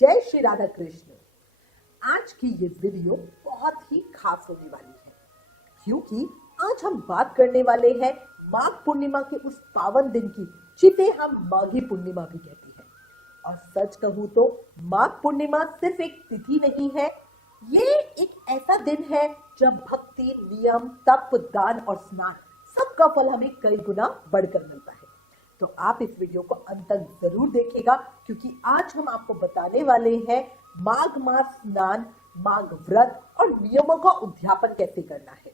जय श्री राधा कृष्ण। आज की ये वीडियो बहुत ही खास होने वाली है क्योंकि आज हम बात करने वाले हैं माघ पूर्णिमा के उस पावन दिन की जिसे हम माघी पूर्णिमा भी कहते हैं। और सच कहूं तो माघ पूर्णिमा सिर्फ एक तिथि नहीं है, ये एक ऐसा दिन है जब भक्ति, नियम, तप, दान और स्नान सबका फल हमें कई गुना बढ़कर मिलता है। तो आप इस वीडियो को अंत तक जरूर देखिएगा क्योंकि आज हम आपको बताने वाले हैं माघ मास स्नान, माघ व्रत और नियमों का उद्यापन कैसे करना है,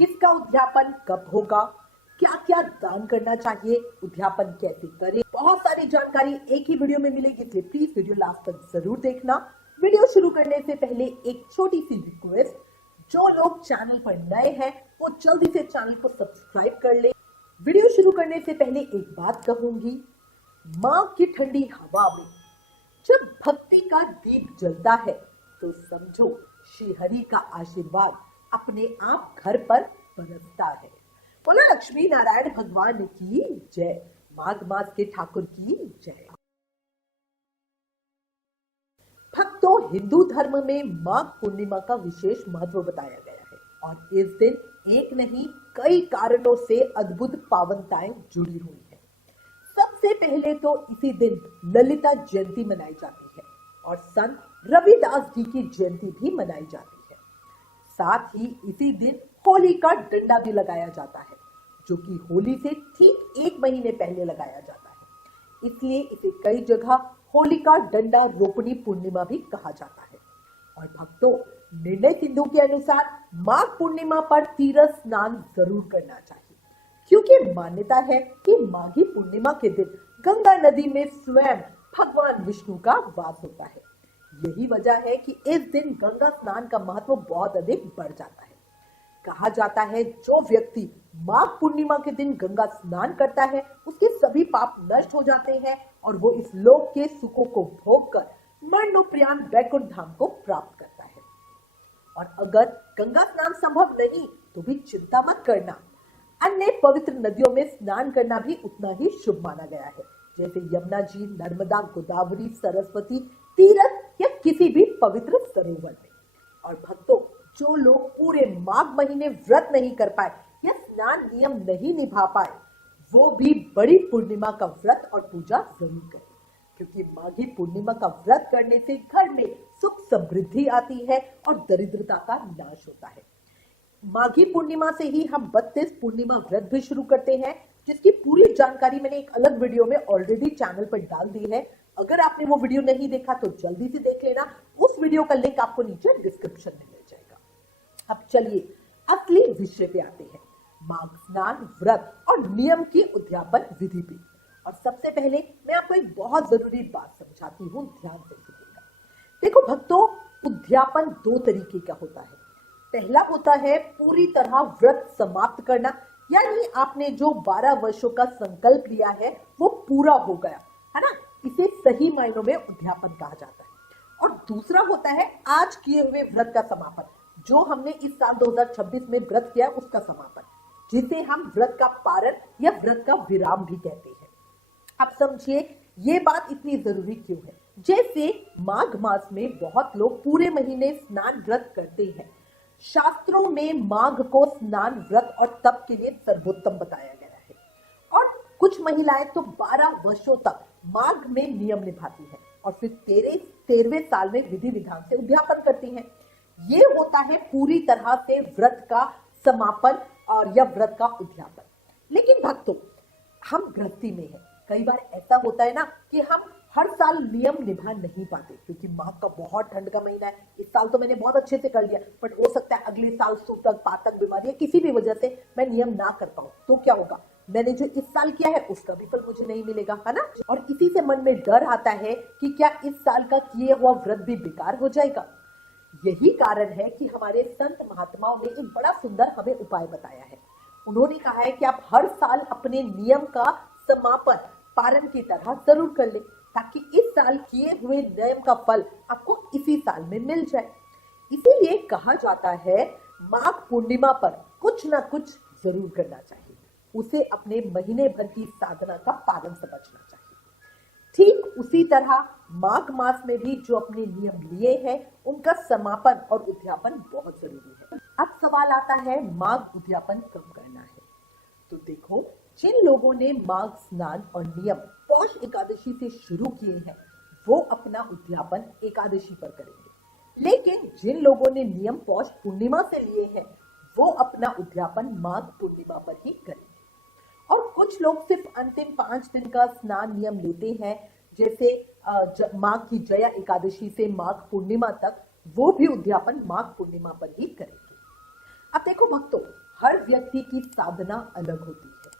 किसका उद्यापन कब होगा, क्या क्या दान करना चाहिए, उद्यापन कैसे करें। बहुत सारी जानकारी एक ही वीडियो में मिलेगी, इसलिए प्लीज वीडियो लास्ट तक जरूर देखना। वीडियो शुरू करने से पहले एक छोटी सी रिक्वेस्ट, जो लोग चैनल पर नए हैं वो जल्दी से चैनल को सब्सक्राइब कर ले। वीडियो शुरू करने से पहले एक बात कहूंगी, माँ की ठंडी हवा में जब भक्ति का दीप जलता है तो समझो श्री हरि का आशीर्वाद अपने आप घर पर बरसता है। बोलो लक्ष्मी नारायण भगवान की जय, माघ मास के ठाकुर की जय। भक्तों, हिंदू धर्म में माघ पूर्णिमा का विशेष महत्व बताया गया है और इस दिन एक नहीं कई कारणों से अद्भुत पावनताएं जुड़ी हुई है। सबसे पहले तो इसी दिन ललिता जयंती मनाई जाती है और संत रविदास जी की जयंती भी मनाई जाती है। साथ ही इसी दिन होली का डंडा भी लगाया जाता है, जो कि होली से ठीक एक महीने पहले लगाया जाता है, इसलिए इसे कई जगह होली का डंडा रोपणी पूर्णिमा भी कहा जाता है। और भक्तों, निर्णय सिंधु के अनुसार माघ पूर्णिमा पर तीर्थ स्नान जरूर करना चाहिए क्योंकि मान्यता है कि माघी पूर्णिमा के दिन गंगा नदी में स्वयं भगवान विष्णु का वास होता है। यही वजह है कि इस दिन गंगा स्नान का महत्व बहुत अधिक बढ़ जाता है। कहा जाता है जो व्यक्ति माघ पूर्णिमा के दिन गंगा स्नान करता है उसके सभी पाप नष्ट हो जाते हैं और वो इस लोक के सुखों को भोग कर मरणोपरांत वैकुंठ धाम को प्राप्त करता है। और अगर गंगा स्नान संभव नहीं तो भी चिंता मत करना, अन्य पवित्र नदियों में स्नान करना भी उतना ही शुभ माना गया है, जैसे यमुना जी, नर्मदा, गोदावरी, सरस्वती तीर्थ या किसी भी पवित्र सरोवर में। और भक्तों, जो लोग पूरे माघ महीने व्रत नहीं कर पाए या स्नान नियम नहीं निभा पाए वो भी बड़ी पूर्णिमा का व्रत और पूजा जरूर करें क्योंकि माघी पूर्णिमा का व्रत करने से घर में सुख समृद्धि आती है और दरिद्रता का नाश होता है। माघी पूर्णिमा से ही हम 32 पूर्णिमा व्रत भी शुरू करते हैं, जिसकी पूरी जानकारी मैंने एक अलग वीडियो में ऑलरेडी चैनल पर डाल दी है। अगर आपने वो वीडियो नहीं देखा तो जल्दी से देख लेना, उस वीडियो का लिंक आपको नीचे डिस्क्रिप्शन में मिल जाएगा। अब चलिए असली विषय पे आते हैं, माघ स्नान, व्रत और नियम की उद्यापन विधि पे। और सबसे पहले मैं आपको एक बहुत जरूरी बात समझाती हूँ, ध्यान से सुनिएगा। देखो भक्तों, उद्यापन दो तरीके का होता है। पहला होता है पूरी तरह व्रत समाप्त करना, यानी आपने जो 12 वर्षों का संकल्प लिया है वो पूरा हो गया है ना, इसे सही मायनों में उद्यापन कहा जाता है। और दूसरा होता है आज किए हुए व्रत का समापन, जो हमने इस साल 2026 में व्रत किया उसका समापन, जिसे हम व्रत का पारण या व्रत का विराम भी कहते हैं। अब समझिए ये बात इतनी जरूरी क्यों है। जैसे माघ मास में बहुत लोग पूरे महीने स्नान व्रत करते हैं। शास्त्रों में माघ को स्नान, व्रत और तप के लिए सर्वोत्तम बताया गया है और कुछ महिलाएं तो 12 वर्षों तक माघ में नियम निभाती हैं और फिर 13वें साल में विधि विधान से उद्यापन करती हैं। ये होता है पूरी तरह से व्रत का समापन और या व्रत का उद्यापन। लेकिन भक्तों, हम गृहस्थी में हैं, कई बार ऐसा होता है ना कि हम हर साल नियम निभा नहीं पाते क्योंकि माघ का बहुत ठंड का महीना है। इस साल तो मैंने बहुत अच्छे से कर लिया, बट हो सकता है अगले साल सूतक, पातक बीमारी या किसी भी वजह से मैं नियम ना कर पाऊं, तो क्या होगा, मैंने जो इस साल किया है उसका भी फल मुझे नहीं मिलेगा, है ना। और इसी से मन में डर आता है कि क्या इस साल का किए हुआ व्रत भी बेकार हो जाएगा। यही कारण है कि हमारे संत महात्माओं ने एक बड़ा सुंदर हमें उपाय बताया है। उन्होंने कहा है कि आप हर साल अपने नियम का समापन पारण की तरह जरूर कर ले ताकि इस साल किए हुए नियम का फल आपको इसी साल में मिल जाए। इसीलिए कहा जाता है माघ पूर्णिमा पर कुछ ना कुछ जरूर करना चाहिए, उसे अपने महीने भर की साधना का पालन समझना चाहिए। ठीक उसी तरह माघ मास में भी जो अपने नियम लिए हैं उनका समापन और उद्यापन बहुत जरूरी है। अब सवाल आता है माघ उद्यापन कब करना है। तो देखो, जिन लोगों ने माघ स्नान और नियम पौष एकादशी से शुरू किए हैं वो अपना उद्यापन एकादशी पर करेंगे, लेकिन जिन लोगों ने नियम पौष पूर्णिमा से लिए हैं वो अपना उद्यापन माघ पूर्णिमा पर ही करेंगे। और कुछ लोग सिर्फ अंतिम 5 दिन का स्नान नियम लेते हैं, जैसे माघ की जया एकादशी से माघ पूर्णिमा तक, वो भी उद्यापन माघ पूर्णिमा पर ही करेंगे। अब देखो भक्तों, हर व्यक्ति की साधना अलग होती है।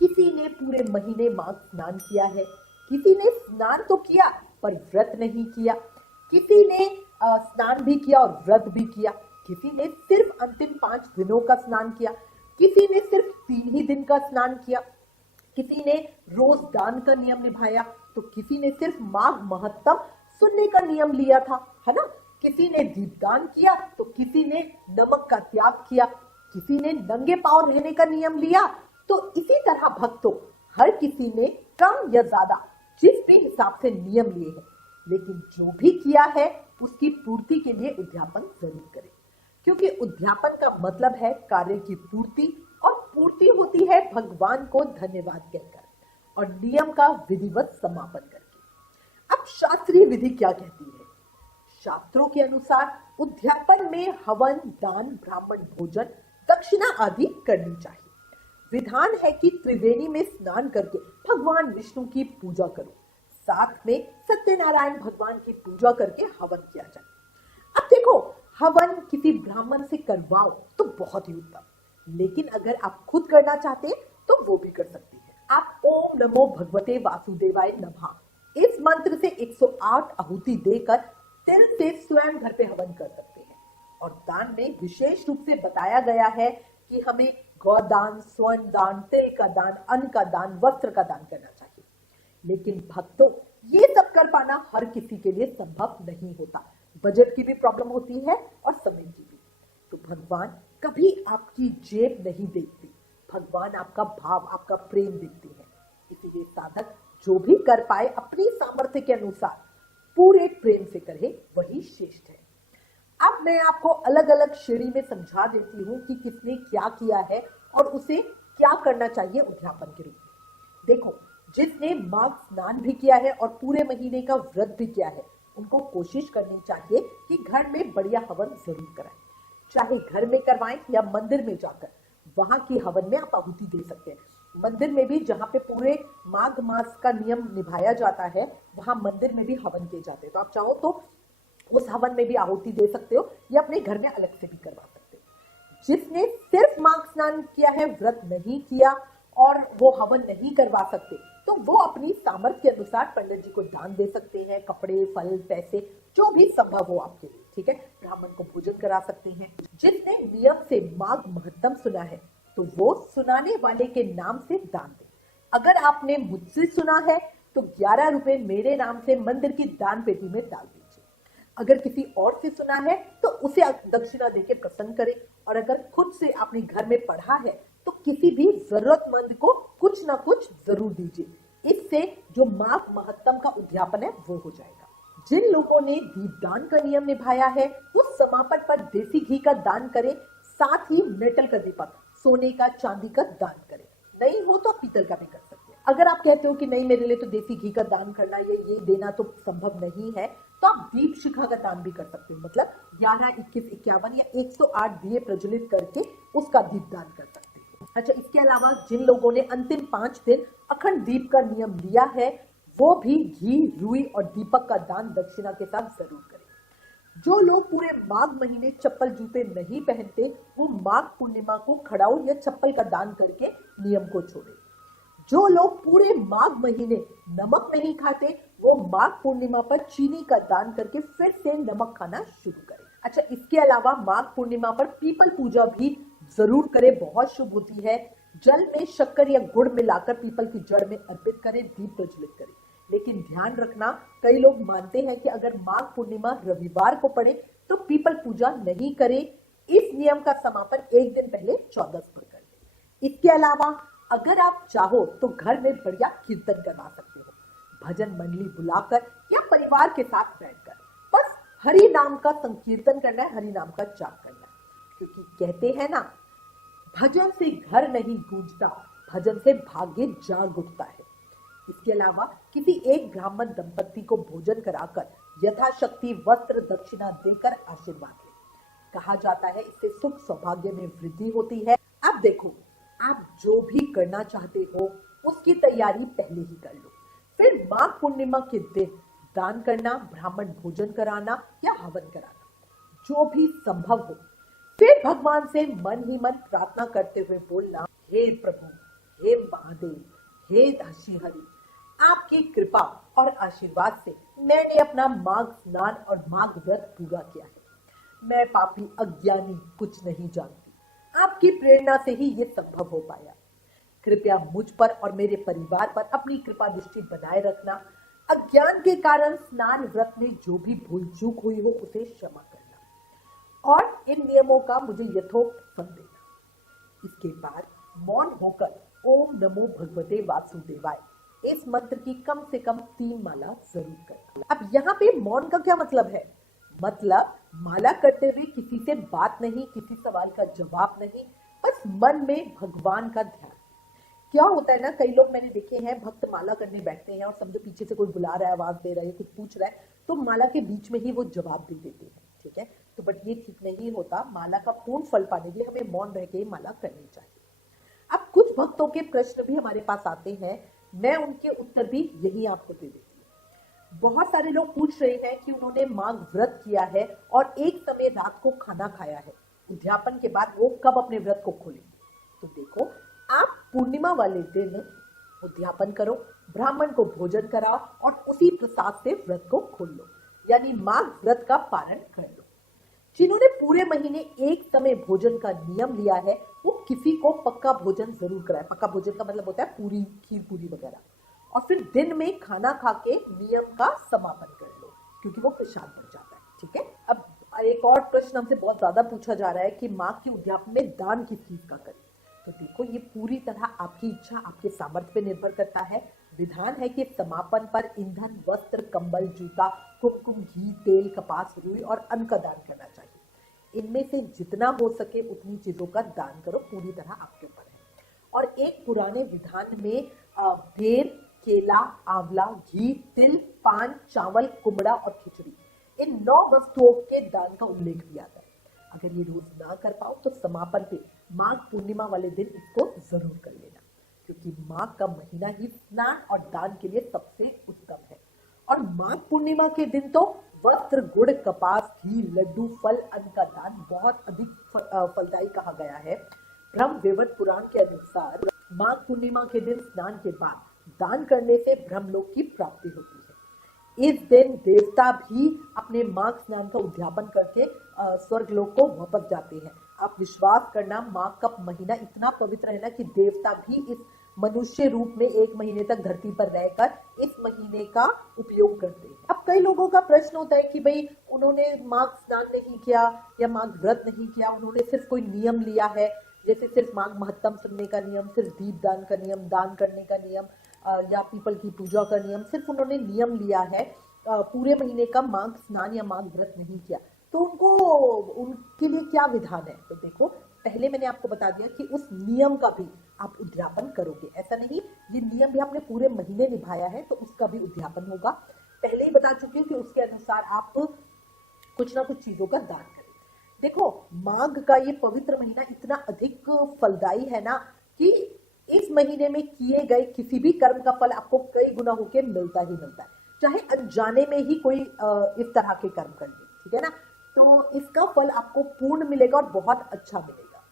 किसी ने पूरे महीने माघ स्नान किया है, किसी ने स्नान तो किया पर व्रत नहीं किया, किसी ने स्नान भी किया और व्रत भी किया, किसी ने सिर्फ अंतिम 5 दिनों का स्नान किया, किसी ने सिर्फ 3 ही दिन का स्नान किया, किसी ने रोज दान का नियम निभाया, तो किसी ने सिर्फ माघ महत्तम सुनने का नियम लिया था, है ना। किसी ने दीपदान किया तो किसी ने नमक का त्याग किया, किसी ने नंगे पांव रहने का नियम लिया। तो इसी तरह भक्तों, हर किसी ने कम या ज्यादा जिस भी हिसाब से नियम लिए हैं, लेकिन जो भी किया है उसकी पूर्ति के लिए उद्यापन जरूर करें, क्योंकि उद्यापन का मतलब है कार्य की पूर्ति, और पूर्ति होती है भगवान को धन्यवाद कहकर और नियम का विधिवत समापन करके। अब शास्त्रीय विधि क्या कहती है? शास्त्रों के अनुसार उद्यापन में हवन, दान, ब्राह्मण भोजन, दक्षिणा आदि करनी चाहिए। विधान है कि त्रिवेणी में स्नान करके भगवान विष्णु की पूजा करो, साथ में सत्यनारायण भगवान की पूजा करके हवन किया जाए। अब देखो, हवन किसी ब्राह्मण से करवाओ तो बहुत ही उत्तम, लेकिन अगर आप खुद करना चाहते हैं तो वो भी कर सकते हैं। आप ओम नमो भगवते वासुदेवाय नमः इस मंत्र से 108 आहुति देकर तिल से स्वयं घर पे हवन कर सकते हैं। और दान में विशेष रूप से बताया गया है कि हमें गौदान, स्वर्ण दान, तिल का दान, अन्न का दान, वस्त्र का दान करना चाहिए। लेकिन भक्तों, ये सब कर पाना हर किसी के लिए संभव नहीं होता। बजट की भी प्रॉब्लम होती है और समय की भी। तो भगवान कभी आपकी जेब नहीं देखते, भगवान आपका भाव, आपका प्रेम देखते हैं। इसीलिए साधक जो भी कर पाए अपनी सामर्थ्य के अनुसार पूरे प्रेम से करे, वही श्रेष्ठ है। अब मैं आपको अलग अलग श्रेणी में समझा देती हूँ कि किसने क्या किया है और उसे क्या करना चाहिए उद्यापन के रूप में। देखो, जिसने माघ स्नान भी किया है और पूरे महीने का व्रत भी किया है, उनको कोशिश करनी चाहिए कि घर में बढ़िया हवन जरूर कराएं। चाहे घर में करवाएं या मंदिर में जाकर, वहां की हवन में आप आहुति दे सकते हैं। मंदिर में भी, जहाँ पे पूरे माघ मास का नियम निभाया जाता है, वहां मंदिर में भी हवन किए जाते हैं। तो आप चाहो तो उस हवन में भी आहुति दे सकते हो या अपने घर में अलग से भी करवा सकते हो। जिसने सिर्फ माघ स्नान किया है, व्रत नहीं किया और वो हवन नहीं करवा सकते, तो वो अपनी सामर्थ्य के अनुसार पंडित जी को दान दे सकते हैं, कपड़े, फल, पैसे, जो भी संभव हो आपके लिए, ठीक है। ब्राह्मण को भोजन करा सकते हैं। जिसने नियम से माघ महत्तम सुना है तो वो सुनाने वाले के नाम से दान दे। अगर आपने मुझसे सुना है तो 11 रुपए मेरे नाम से मंदिर की दान पेटी में डाल दीजिए। अगर किसी और से सुना है तो उसे दक्षिणा देके प्रसन्न करें, और अगर खुद से आपने घर में पढ़ा है तो किसी भी जरूरतमंद को कुछ ना कुछ जरूर दीजिए। इससे जो माघ महत्तम का उद्यापन है वो हो जाएगा। जिन लोगों ने दीपदान का नियम निभाया है वो समापन पर देसी घी का दान करें, साथ ही मेटल का दीपक, सोने का, चांदी का दान करें। नहीं हो तो पीतल का भी कर सकते हैं। अगर आप कहते हो कि नहीं, मेरे लिए तो देसी घी का दान करना, ये देना तो संभव नहीं है, तो आप दीप शिखा का दान भी कर सकते हो। मतलब 11, 21, 51 या 108 दिए प्रज्वलित करके उसका दीप दान कर सकते हो। अच्छा, इसके अलावा जिन लोगों ने अंतिम 5 दिन अखंड दीप का नियम लिया है वो भी घी, रुई और दीपक का दान दक्षिणा के साथ जरूर करें। जो लोग पूरे माघ महीने चप्पल जूते नहीं पहनते, वो माघ पूर्णिमा को खड़ाऊ या चप्पल का दान करके नियम को छोड़े। जो लोग पूरे माघ महीने नमक नहीं खाते, वो माघ पूर्णिमा पर चीनी का दान करके फिर से नमक खाना शुरू करें। अच्छा, इसके अलावा माघ पूर्णिमा पर पीपल पूजा भी जरूर करें, बहुत शुभ होती है। जल में शक्कर या गुड़ मिलाकर पीपल की जड़ में अर्पित करें, दीप प्रज्वलित करें। लेकिन ध्यान रखना, कई लोग मानते हैं कि अगर माघ पूर्णिमा रविवार को पड़े तो पीपल पूजा नहीं करें। इस नियम का समापन एक दिन पहले 14 पर कर लें। इसके अलावा अगर आप चाहो तो घर में बढ़िया कीर्तन करवा सकते हो। भजन मंडली बुलाकर या परिवार के साथ बैठकर बस हरि नाम का संकीर्तन करना है, हरि नाम का जाप करना है। क्योंकि कहते हैं ना, भजन से घर नहीं गूंजता, भजन से भाग्य जाग उठता है। इसके अलावा किसी एक ब्राह्मण दंपत्ति को भोजन कराकर यथाशक्ति वस्त्र दक्षिणा देकर आशीर्वाद ले। कहा जाता है इससे सुख सौभाग्य में वृद्धि होती है। अब देखो, आप जो भी करना चाहते हो उसकी तैयारी पहले ही कर लो। फिर माघ पूर्णिमा के दिन दान करना, ब्राह्मण भोजन कराना या हवन कराना, जो भी संभव हो। फिर भगवान से मन ही मन प्रार्थना करते हुए बोलना, हे प्रभु, हे महादेव, हे श्रीहरि, आपकी कृपा और आशीर्वाद से मैंने अपना माघ स्नान और माघ व्रत पूरा किया है। मैं पापी अज्ञानी कुछ नहीं जानती, आपकी प्रेरणा से ही ये संभव हो पाया। कृपया मुझ पर और मेरे परिवार पर अपनी कृपा दृष्टि बनाए रखना। अज्ञान के कारण स्नान व्रत में जो भी भूल चूक हुई हो उसे क्षमा करना और इन नियमों का मुझे यथोक्त फल देना। इसके बाद मौन होकर ओम नमो भगवते वासुदेवाय इस मंत्र की कम से कम 3 माला जरूर करना। अब यहाँ पे मौन का क्या मतलब है? मतलब माला करते हुए किसी से बात नहीं, किसी सवाल का जवाब नहीं, बस मन में भगवान का ध्यान। क्या होता है ना, कई लोग मैंने देखे हैं, भक्त माला करने बैठते हैं और समझो पीछे से कोई बुला रहा है, आवाज दे रहा है, कुछ पूछ रहा है, तो माला के बीच में ही वो जवाब दे देते हैं। ठीक है, तो बट ये ठीक नहीं होता। माला का पूर्ण फल पाने के लिए हमें मौन रह के माला करनी चाहिए। अब कुछ भक्तों के प्रश्न भी हमारे पास आते हैं, मैं उनके उत्तर भी यही आपको दे देती हूँ। बहुत सारे लोग पूछ रहे हैं कि उन्होंने माघ व्रत किया है और एक समय रात को खाना खाया है, उद्यापन के बाद वो कब अपने व्रत को खोलेंगे? तो देखो, आप पूर्णिमा वाले दिन उद्यापन करो, ब्राह्मण को भोजन कराओ और उसी प्रसाद से व्रत को खोल लो, यानी माघ व्रत का पारण कर लो। जिन्होंने पूरे महीने एक समय भोजन का नियम लिया है वो किसी को पक्का भोजन जरूर कराए। पक्का भोजन का मतलब होता है पूरी, खीर पूरी वगैरह, और फिर दिन में खाना खा के नियम का समापन कर लो, क्योंकि वो प्रसाद बन जाता है। ठीक है, अब एक और प्रश्न हमसे बहुत ज्यादा पूछा जा रहा है कि माघ के उद्यापन में दान किस चीज का करें। तो देखो, ये पूरी तरह आपकी इच्छा, आपके सामर्थ्य पे निर्भर करता है। विधान है कि समापन पर ईंधन, वस्त्र, कंबल, जूता, कुमकुम, घी, तेल, कपास, रुई और अन्न का दान करना चाहिए। इनमें से जितना हो सके उतनी चीजों का दान करो, पूरी तरह आपके ऊपर है। और एक पुराने विधान में बेर, केला, आंवला, घी, तिल, पान, चावल, कुमड़ा और खिचड़ी, इन 9 वस्तुओं के दान का उल्लेख भी आता है। अगर ये रोज ना कर पाओ तो समापन पे माघ पूर्णिमा वाले दिन इसको जरूर कर लेना, क्योंकि माघ का महीना ही स्नान और दान के लिए सबसे उत्तम है। और माघ पूर्णिमा के दिन तो वस्त्र, गुड़, कपास, घी, लड्डू, फल, अन्न का दान बहुत अधिक फलदायी कहा गया है। ब्रह्म वैवर्त पुराण के अनुसार माघ पूर्णिमा के दिन स्नान के बाद दान करने से ब्रह्मलोक की प्राप्ति होती है। इस दिन देवता भी अपने माघ स्नान का उद्यापन करके स्वर्ग लोक को वापस जाते हैं। आप विश्वास करना, माघ का महीना इतना पवित्र है ना कि देवता भी इस मनुष्य रूप में 1 महीने तक धरती पर रहकर इस महीने का उपयोग करते हैं। अब कई लोगों का प्रश्न होता है कि भाई उन्होंने माघ स्नान नहीं किया या माघ व्रत नहीं किया, उन्होंने सिर्फ कोई नियम लिया है, जैसे सिर्फ माघ महत्तम सुनने का नियम, सिर्फ दीप दान का नियम, दान करने का नियम, या पीपल की पूजा का नियम, सिर्फ उन्होंने नियम लिया है, पूरे महीने का माघ स्नान या माघ व्रत नहीं किया, तो उनके लिए क्या विधान है? तो देखो, पहले मैंने आपको बता दिया कि उस नियम का भी आप उद्यापन करोगे। ऐसा नहीं ये नियम भी आपने पूरे महीने निभाया है तो उसका भी उद्यापन होगा। पहले ही बता चुकी हूँ कि उसके अनुसार आप कुछ ना कुछ चीजों का दान करें। देखो, माघ का ये पवित्र महीना इतना अधिक फलदायी है ना कि इस महीने में किए गए किसी भी कर्म का फल आपको कई गुना होके मिलता ही मिलता है, चाहे अनजाने में ही कोई इस तरह के कर्म कर ले। ठीक है ना, तो इसका फल आपको पूर्ण मिलेगा और बहुत अच्छा मिलेगा।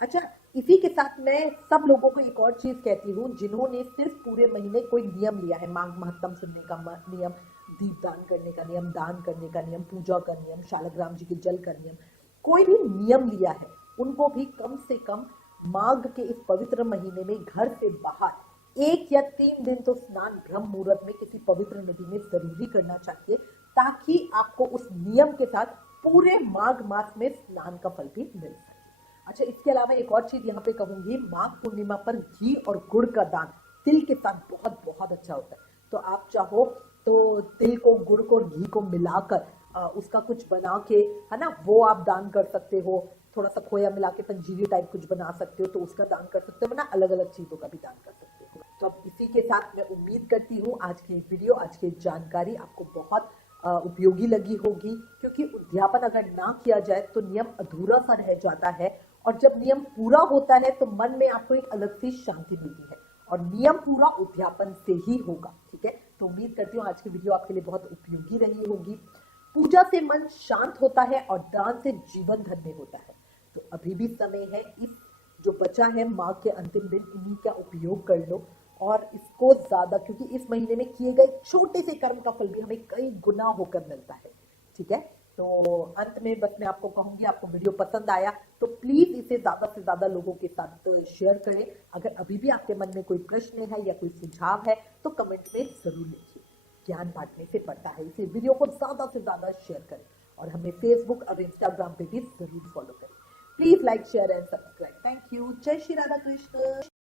अच्छा, इसी के साथ मैं सब लोगों को एक और चीज कहती हूँ, जिन्होंने सिर्फ पूरे महीने कोई नियम लिया है, माघ महत्तम सुनने का नियम, दीप दान करने का नियम, दान करने का नियम, पूजा का नियम, शालग्राम जी के जल का नियम, कोई भी नियम लिया है, उनको भी कम से कम माघ के इस पवित्र महीने में घर से बाहर 1 या 3 दिन तो स्नान ब्रह्म मुहूर्त में किसी पवित्र नदी में जरूरी करना चाहिए, ताकि आपको उस नियम के साथ पूरे माघ मास में स्नान का फल भी मिल सके। अच्छा, इसके अलावा एक और चीज यहाँ पे कहूंगी, माघ पूर्णिमा पर घी और गुड़ का दान तिल के साथ बहुत बहुत अच्छा होता है। तो आप चाहो तो तिल को, गुड़ को, घी को मिलाकर उसका कुछ बना के, है ना, वो आप दान कर सकते हो। थोड़ा सा खोया मिला के पंजीरी टाइप कुछ बना सकते हो तो उसका दान कर सकते हो ना, अलग अलग चीजों का भी दान कर सकते हो। तो अब इसी के साथ मैं उम्मीद करती हूँ आज की वीडियो, आज की जानकारी आपको बहुत उपयोगी लगी होगी, क्योंकि उद्यापन अगर ना किया जाए तो नियम अधूरा सा रह जाता है, और जब नियम पूरा होता है तो मन में आपको एक अलग सी शांति मिलती है, और नियम पूरा उद्यापन से ही होगा। ठीक है, तो उम्मीद करती हूँ आज की वीडियो आपके लिए बहुत उपयोगी रही होगी। पूजा से मन शांत होता है और दान से जीवन धन्य होता है। तो अभी भी समय है, इस जो बचा है माह के अंतिम दिन, इन्हीं का उपयोग कर लो, और इसको ज्यादा, क्योंकि इस महीने में किए गए छोटे से कर्म का फल भी हमें कई गुना होकर मिलता है। ठीक है, तो अंत में बस मैं आपको कहूंगी, आपको वीडियो पसंद आया तो प्लीज इसे ज्यादा से ज्यादा लोगों के साथ शेयर करें। अगर अभी भी आपके मन में कोई प्रश्न है या कोई सुझाव है तो कमेंट में जरूर लिखिए। ज्ञान बांटने से पड़ता है, इसे वीडियो को ज्यादा से ज्यादा शेयर करें, और हमें फेसबुक और इंस्टाग्राम पे भी जरूर फॉलो करें। Please like, share and subscribe. Thank you. जय श्री राधा कृष्ण।